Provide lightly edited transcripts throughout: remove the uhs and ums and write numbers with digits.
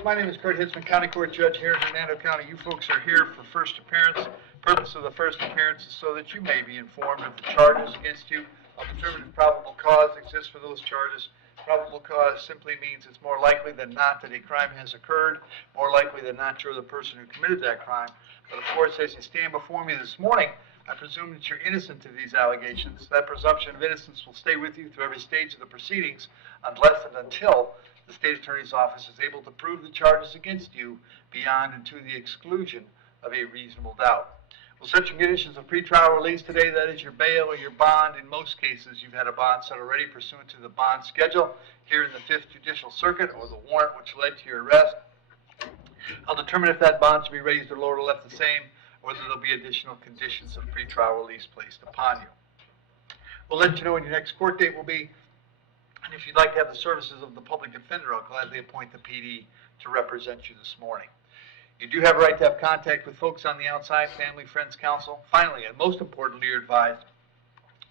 folks, my name is Hitzemann, County Court Judge here in Hernando County. You folks are here for first appearance. Purpose of the first appearance is so that you may be informed of the charges against you. I'll determine if probable cause exists for those charges. Probable cause simply means it's more likely than not that a crime has occurred, more likely than not you're the person who committed that crime. But of course, as you stand before me this morning, I presume that you're innocent of these allegations. That presumption of innocence will stay with you through every stage of the proceedings unless and until the State Attorney's Office is able to prove the charges against you beyond and to the exclusion of a reasonable doubt. We'll set your conditions of pretrial release today. That is your bail or your bond. In most cases, you've had a bond set already pursuant to the bond schedule here in the 5th Judicial Circuit or the warrant which led to your arrest. I'll determine if that bond should be raised or lowered or left the same, or whether there'll be additional conditions of pretrial release placed upon you. We'll let you know when your next court date will be. And if you'd like to have the services of the public defender, I'll gladly appoint the PD to represent you this morning. You do have a right to have contact with folks on the outside, family, friends, counsel. Finally, and most importantly, you're advised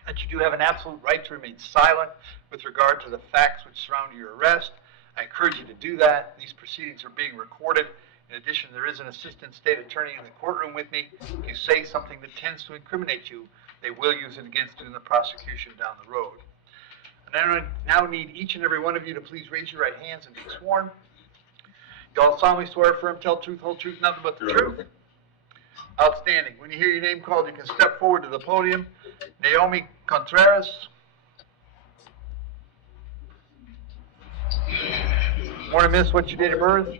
that you do have an absolute right to remain silent with regard to the facts which surround your arrest. I encourage you to do that. These proceedings are being recorded. In addition, there is an assistant state attorney in the courtroom with me. If you say something that tends to incriminate you, they will use it against you in the prosecution down the road. And I now need each and every one of you to please raise your right hands and be sworn. You all solemnly swear, affirm, tell truth, whole truth, nothing but the truth. Outstanding. When you hear your name called, you can step forward to the podium. Naomi Contreras. Morning, miss. What's your date of birth?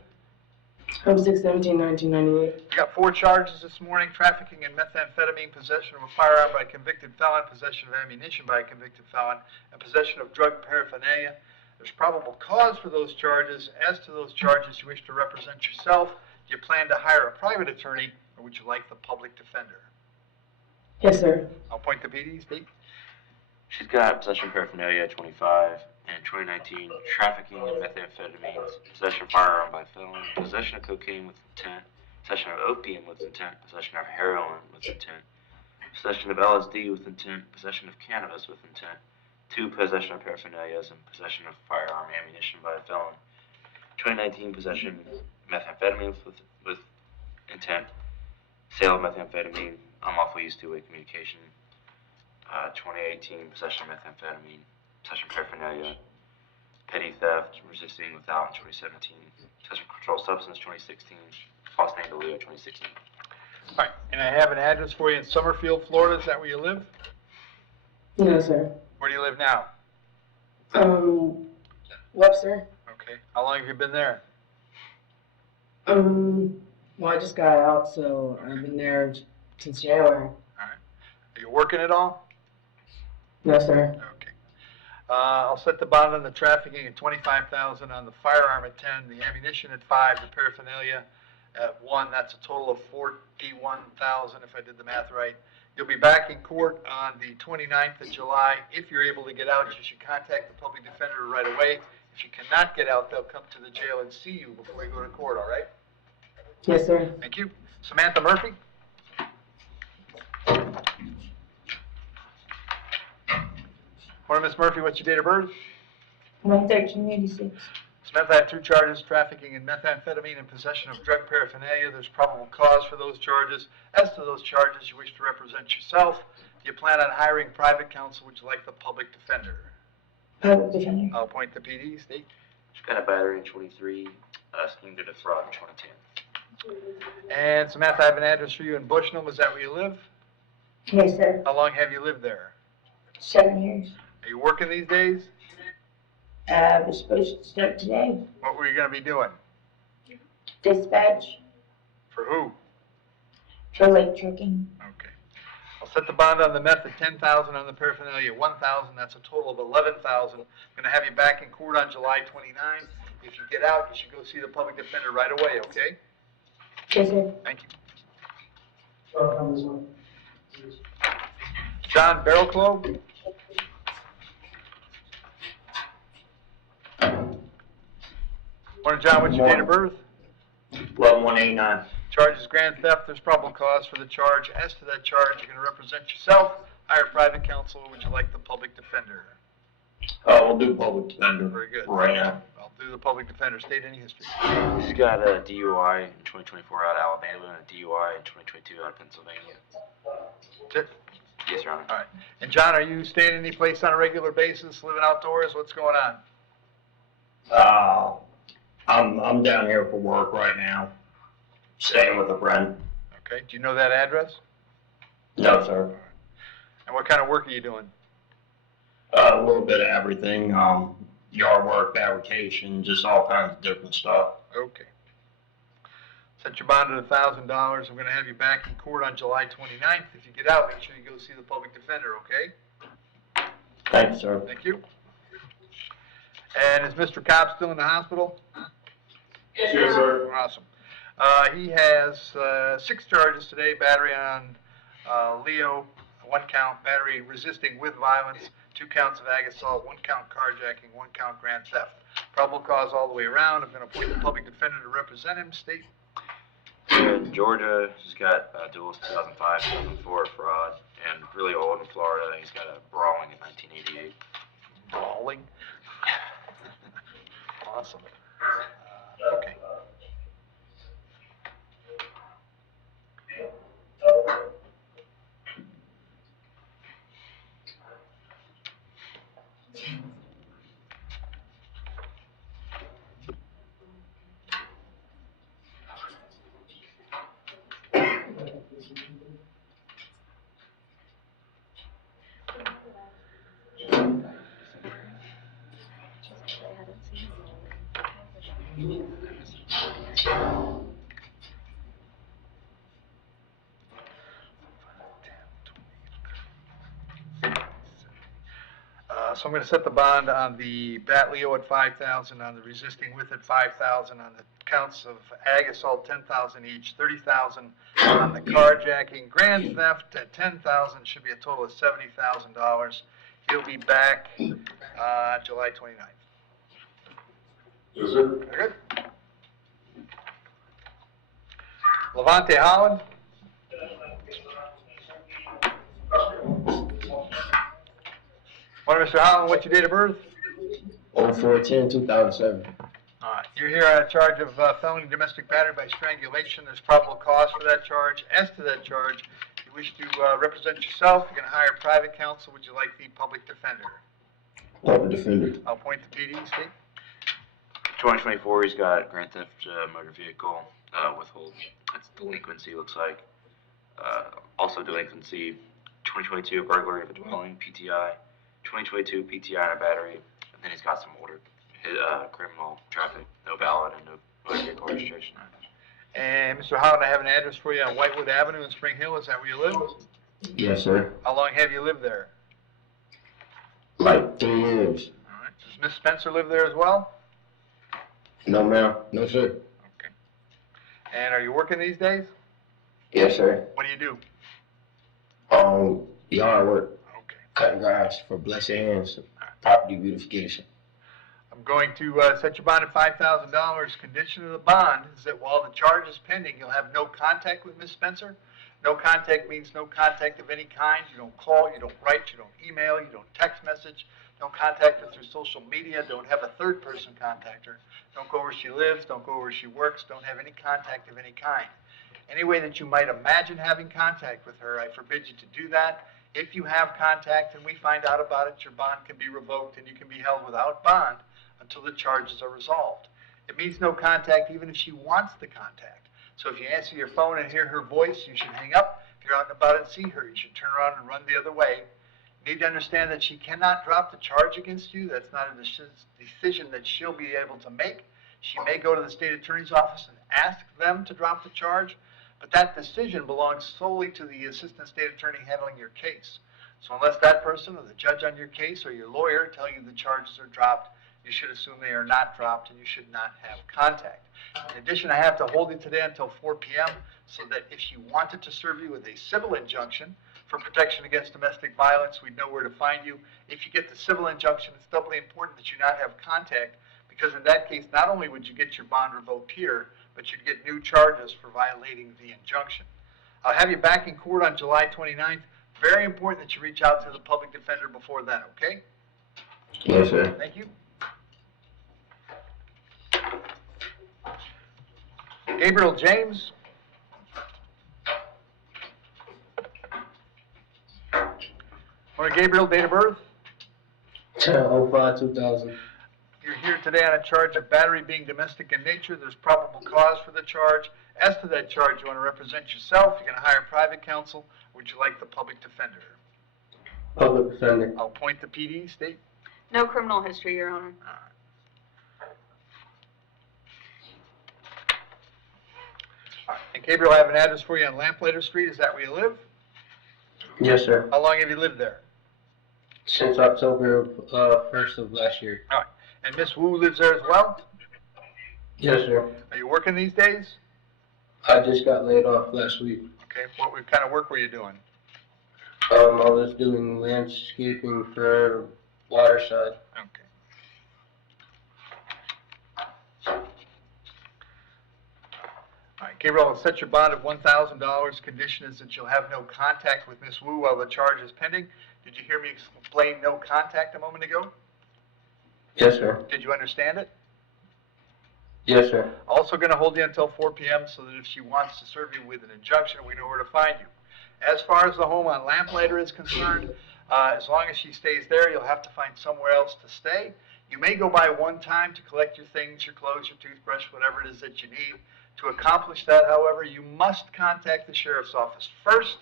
6/17/1998. You got 4 charges this morning: trafficking in methamphetamine, possession of a firearm by a convicted felon, possession of ammunition by a convicted felon, and possession of drug paraphernalia. There's probable cause for those charges. As to those charges, you wish to represent yourself. Do you plan to hire a private attorney, or would you like the public defender? Yes, sir. I'll appoint the PD. Steve? She's got possession of paraphernalia at 25, and 2019, trafficking in methamphetamines, possession of firearm by felon, possession of cocaine with intent, possession of opium with intent, possession of heroin with intent, possession of LSD with intent, possession of cannabis with intent, 2 possession of paraphernalias, and possession of firearm ammunition by a felon. 2019, possession of methamphetamine with intent, sale of methamphetamine, unlawful use, 2-way communication. 2018, possession of methamphetamine, possession of paraphernalia, petty theft, resisting without in 2017, possession of controlled substance 2016, false name to Leo 2016. All right, and I have an address for you in Summerfield, Florida. Is that where you live? No, sir. Where do you live now? Webster. Okay. How long have you been there? Well, I just got out, so I've been there since January. All right. Are you working at all? No, sir. Okay. I'll set the bond on the trafficking at $25,000, on the firearm at 10, the ammunition at 5, the paraphernalia at 1. That's a total of $41,000 if I did the math right. You'll be back in court on the 29th of July. If you're able to get out, you should contact the public defender right away. If you cannot get out, they'll come to the jail and see you before you go to court, all right? Yes, sir. Thank you. Samantha Murphy? Morning, Miss Murphy. What's your date of birth? 1/13/86. Samantha had 2 charges: trafficking in methamphetamine and possession of drug paraphernalia. There's probable cause for those charges. As to those charges, you wish to represent yourself. Do you plan on hiring private counsel? Would you like the public defender? Public defender. I'll appoint the PD. Steve? She's got a battery in 23, scheme to defraud in 2010. And Samantha, I have an address for you in Bushnell. Is that where you live? Yes, sir. How long have you lived there? 7 years. Are you working these days? I was supposed to start today. What were you going to be doing? Dispatch For who? for late trucking. Okay. I'll set the bond on the meth at $10,000, on the paraphernalia 1,000. That's a total of 11,000. I'm going to have you back in court on July 29th. If you get out, you should go see the public defender right away, okay? Yes, sir. Thank you. John Barrowclough? Morning, John. What's your date of birth? 11/189. Charge is grand theft. There's probable cause for the charge. As to that charge, you're going to represent yourself, hire private counsel, or would you like the public defender? We'll do public defender. Very good. Right now. I'll do the public defender. State any history. He's got a DUI in 2024 out of Alabama and a DUI in 2022 out of Pennsylvania. That's it? Yes, Your Honor. All right. And John, are you staying any place on a regular basis, living outdoors? What's going on? I'm down here for work right now. Staying with a friend. Okay. Do you know that address? No, sir. And what kind of work are you doing? A little bit of everything. Yard work, fabrication, just all kinds of different stuff. Okay. Set your bond at $1,000. I'm going to have you back in court on July 29th. If you get out, make sure you go see the public defender, okay? Thanks, sir. Thank you. And is Mr. Cobb still in the hospital? Yes, sir. Awesome. He has 6 charges today: battery on Leo, 1 count, battery resisting with violence, 2 counts of ag assault, 1 count carjacking, 1 count grand theft. Probable cause all the way around. I'm going to appoint the public defender to represent him. State. In Georgia, he's got duels 2005, 2004 fraud, and really old in Florida, he's got a brawling in 1988. Brawling. Awesome. Okay. So I'm going to set the bond on the bat Leo at $5,000, on the resisting with at $5,000, on the counts of ag assault 10,000 each, 30,000 on the carjacking, grand theft at 10,000, should be a total of $70,000. He'll be back July 29th. Yes, sir. Very good. Levante Holland. Well, Mr. Holland, what's your date of birth? 04/10/2007. All right. You're here on a charge of felony domestic battery by strangulation. There's probable cause for that charge. As to that charge, you wish to represent yourself. You're going to hire private counsel. Would you like the public defender? Public defender. I'll appoint the PD, State. 2024, he's got grand theft motor vehicle withhold. That's delinquency, looks like. Also delinquency, 2022 burglary of a dwelling, PTI. 2022 PTI and a battery, and then he's got some older criminal traffic, no valid and no motor vehicle registration. And Mr. Holland, I have an address for you on Whitewood Avenue in Spring Hill. Is that where you live? Yes, sir. How long have you lived there? Like 3 years. All right. Does Miss Spencer live there as well? No, ma'am. No, sir. Okay. And are you working these days? Yes, sir. What do you do? Yard work. Okay. Cutting grass for blessed hands. Property beautification. I'm going to set your bond at $5,000. Condition of the bond is that while the charge is pending, you'll have no contact with Miss Spencer. No contact means no contact of any kind. You don't call, you don't write, you don't email, you don't text message. Don't contact her through social media. Don't have a third person contact her. Don't go where she lives. Don't go where she works. Don't have any contact of any kind. Any way that you might imagine having contact with her, I forbid you to do that. If you have contact and we find out about it, your bond can be revoked and you can be held without bond until the charges are resolved. It means no contact even if she wants the contact. So if you answer your phone and hear her voice, you should hang up. If you're out and about and see her, you should turn around and run the other way. You need to understand that she cannot drop the charge against you. That's not a decision that she'll be able to make. She may go to the state attorney's office and ask them to drop the charge, but that decision belongs solely to the assistant state attorney handling your case. So unless that person or the judge on your case or your lawyer tell you the charges are dropped, you should assume they are not dropped and you should not have contact. In addition, I have to hold you today until 4 p.m. so that if she wanted to serve you with a civil injunction for protection against domestic violence, we'd know where to find you. If you get the civil injunction, it's doubly important that you not have contact, because in that case, not only would you get your bond revoked here, but you'd get new charges for violating the injunction. I'll have you back in court on July 29th. Very important that you reach out to the public defender before then, okay? Yes, sir. Thank you. Gabriel James. Morning, Gabriel, date of birth? 10/05/2000. You're here today on a charge of battery being domestic in nature. There's probable cause for the charge. As to that charge, you want to represent yourself. You're going to hire private counsel. Would you like the public defender? Public defender. I'll appoint the PD. State. No criminal history, Your Honor. And Gabriel, I have an address for you on Lamplighter Street. Is that where you live? Yes, sir. How long have you lived there? Since October 1st of last year. All right. And Miss Wu lives there as well? Yes, sir. Are you working these days? I just got laid off last week. Okay. What kind of work were you doing? I was doing landscaping for Waterside. Okay. All right, Gabriel, I'll set your bond at $1,000. Condition is that you'll have no contact with Miss Wu while the charge is pending. Did you hear me explain no contact a moment ago? Yes, sir. Did you understand it? Yes, sir. Also going to hold you until 4 p.m. so that if she wants to serve you with an injunction, we know where to find you. As far as the home on Lamplighter is concerned, as long as she stays there, you'll have to find somewhere else to stay. You may go by one time to collect your things, your clothes, your toothbrush, whatever it is that you need. To accomplish that, however, you must contact the sheriff's office first.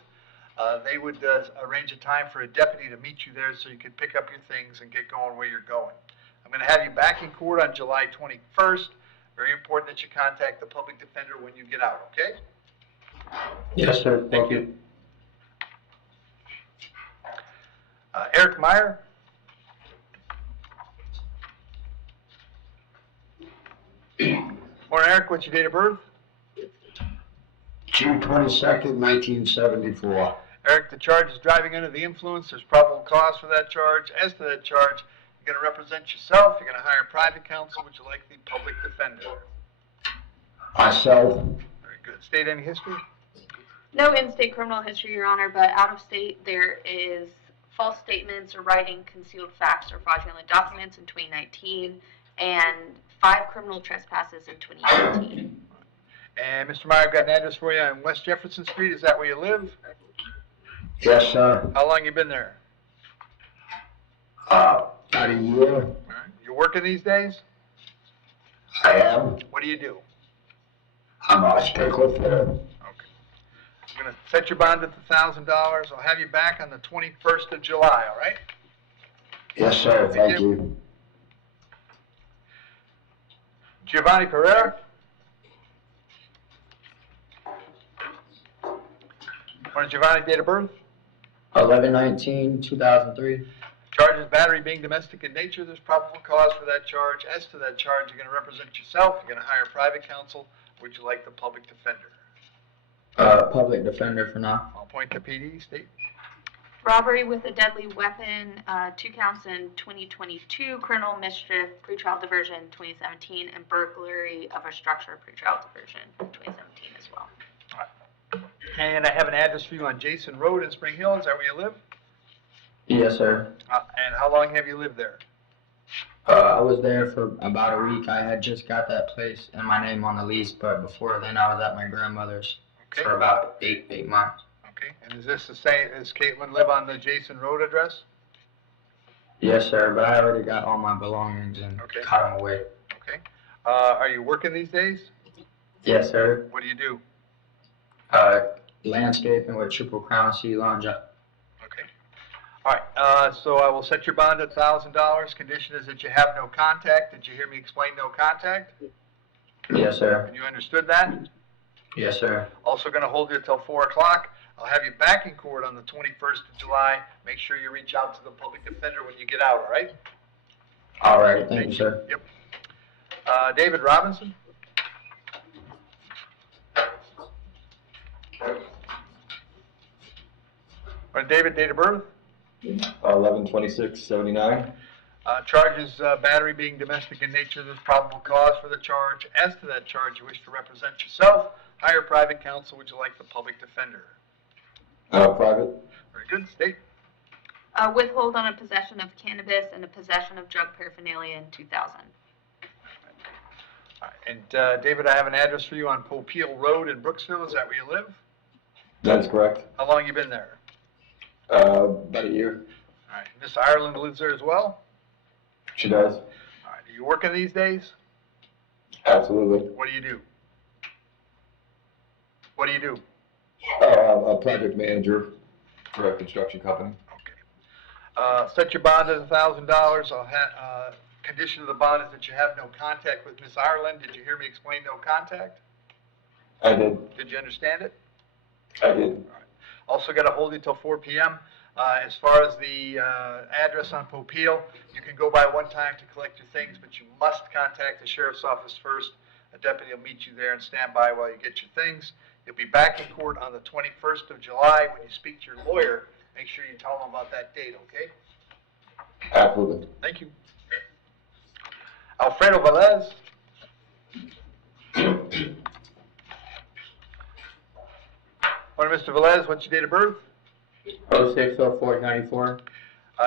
They would arrange a time for a deputy to meet you there so you can pick up your things and get going where you're going. I'm going to have you back in court on July 21st. Very important that you contact the public defender when you get out, okay? Yes, sir. Thank you. Eric Meyer. Morning, Eric. What's your date of birth? June 22nd, 1974. Eric, the charge is driving under the influence. There's probable cause for that charge. As to that charge, you're going to represent yourself. You're going to hire private counsel. Would you like the public defender? Myself. Very good. State any history? No in-state criminal history, Your Honor, but out-of-state there is false statements or writing concealed facts or fraudulent documents in 2019 and 5 criminal trespasses in 2018. And Mr. Meyer, I've got an address for you on West Jefferson Street. Is that where you live? Yes, sir. How long you been there? About a year. All right. You working these days? I am. What do you do? I'm a stickler fitter. Okay. I'm going to set your bond at $1,000. I'll have you back on the 21st of July, all right? Yes, sir. Thank you. Giovanni Pereira? Morning, Giovanni. Date of birth? 11/19/2003. Charge is battery being domestic in nature. There's probable cause for that charge. As to that charge, you're going to represent yourself. You're going to hire private counsel. Would you like the public defender? Public defender for now. I'll appoint the PD. State. Robbery with a deadly weapon, 2 counts in 2022, criminal mischief, pretrial diversion 2017, and burglary of a structure, pretrial diversion 2017 as well. And I have an address for you on Jason Road in Spring Hill. Is that where you live? Yes, sir. And how long have you lived there? I was there for about a week. I had just got that place and my name on the lease, but before then I was at my grandmother's Okay. for about eight months. Okay. And is this the same? Does Caitlin live on the Jason Road address? Yes, sir, but I already got all my belongings and Okay. got them away. Okay. Are you working these days? Yes, sir. What do you do? Landscaping with Triple Crown Sea Lounge. Okay. All right. So I will set your bond at $1,000. Condition is that you have no contact. Did you hear me explain no contact? Yes, sir. And you understood that? Yes, sir. Also going to hold you until 4 o'clock. I'll have you back in court on the 21st of July. Make sure you reach out to the public defender when you get out, all right? All right. Thank you, sir. Yep. David Robinson? All right, David, date of birth? 11/26/79. Charges battery being domestic in nature. There's probable cause for the charge. As to that charge, you wish to represent yourself. Hire private counsel. Would you like the public defender? Private. Very good. State. Withhold on a possession of cannabis and a possession of drug paraphernalia in 2000. All right. And David, I have an address for you on Popeil Road in Brooksville. Is that where you live? That's correct. How long you been there? About a year. All right. Miss Ireland lives there as well? She does. All right. Are you working these days? Absolutely. What do you do? What do you do? A project manager for a construction company. Okay. Set your bond at $1,000. Condition of the bond is that you have no contact with Miss Ireland. Did you hear me explain no contact? I did. Did you understand it? I did. All right. Also got to hold you till 4 p.m. As far as the address on Popeil, you can go by one time to collect your things, but you must contact the sheriff's office first. A deputy will meet you there and stand by while you get your things. You'll be back in court on the 21st of July. When you speak to your lawyer, make sure you tell them about that date, okay? Absolutely. Thank you. Alfredo Velez. Morning, Mr. Velez. What's your date of birth? 06/04/94.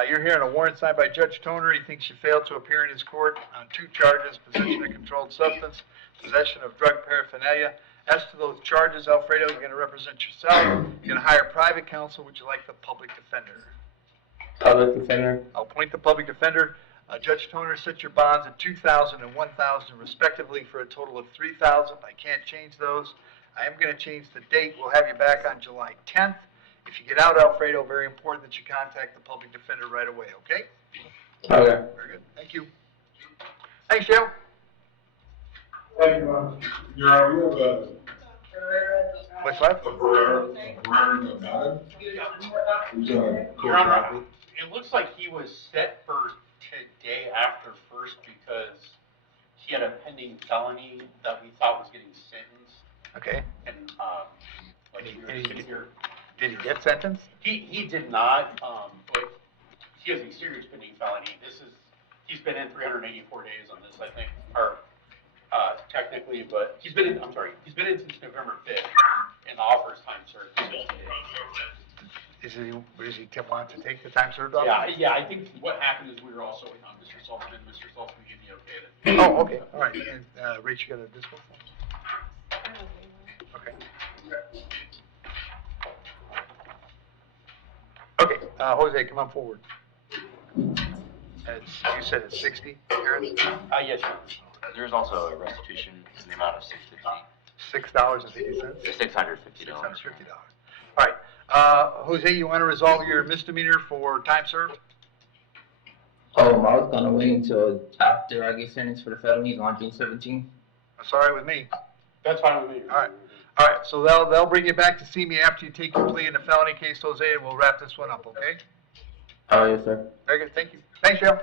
You're here on a warrant signed by Judge Toner. He thinks you failed to appear in his court on 2 charges: possession of controlled substance, possession of drug paraphernalia. As to those charges, Alfredo, you're going to represent yourself. You're going to hire private counsel. Would you like the public defender? Public defender. I'll appoint the public defender. Judge Toner, set your bonds at $2,000 and $1,000 respectively for a total of $3,000. I can't change those. I am going to change the date. We'll have you back on July 10th. If you get out, Alfredo, very important that you contact the public defender right away, okay? Okay. Very good. Thank you. Thanks, Joe. Thank you, Your Honor, we have What's left? a Herrera Nevada. Your Honor, it looks like he was set for today after first because he had a pending felony that we thought was getting sentenced. Okay. And, like we were sitting here. Did he get sentenced? He did not, but he has a serious pending felony. He's been in 384 days on this, I think, or, technically, but he's been in since November 5th, and the offer is time served. Does he want to take the time served off? Yeah, I think what happened is we were also waiting on Mr. Saltzman. Mr. Saltzman gave me okay to. Oh, okay, all right. And, Rach, you got this one? Okay. Okay, Jose, come on forward. You said it's 60, Aaron? Yes, Your Honor. There's also a restitution in the amount of $6.50. $650. $650. All right, Jose, you want to resolve your misdemeanor for time served? I was gonna wait until after I get sentenced for the felonies on June 17th. That's all right with me. That's fine with me. All right. All right, so they'll bring you back to see me after you take your plea in the felony case, Jose, and we'll wrap this one up, okay? Oh, yes, sir. Very good, thank you. Thanks, Joe.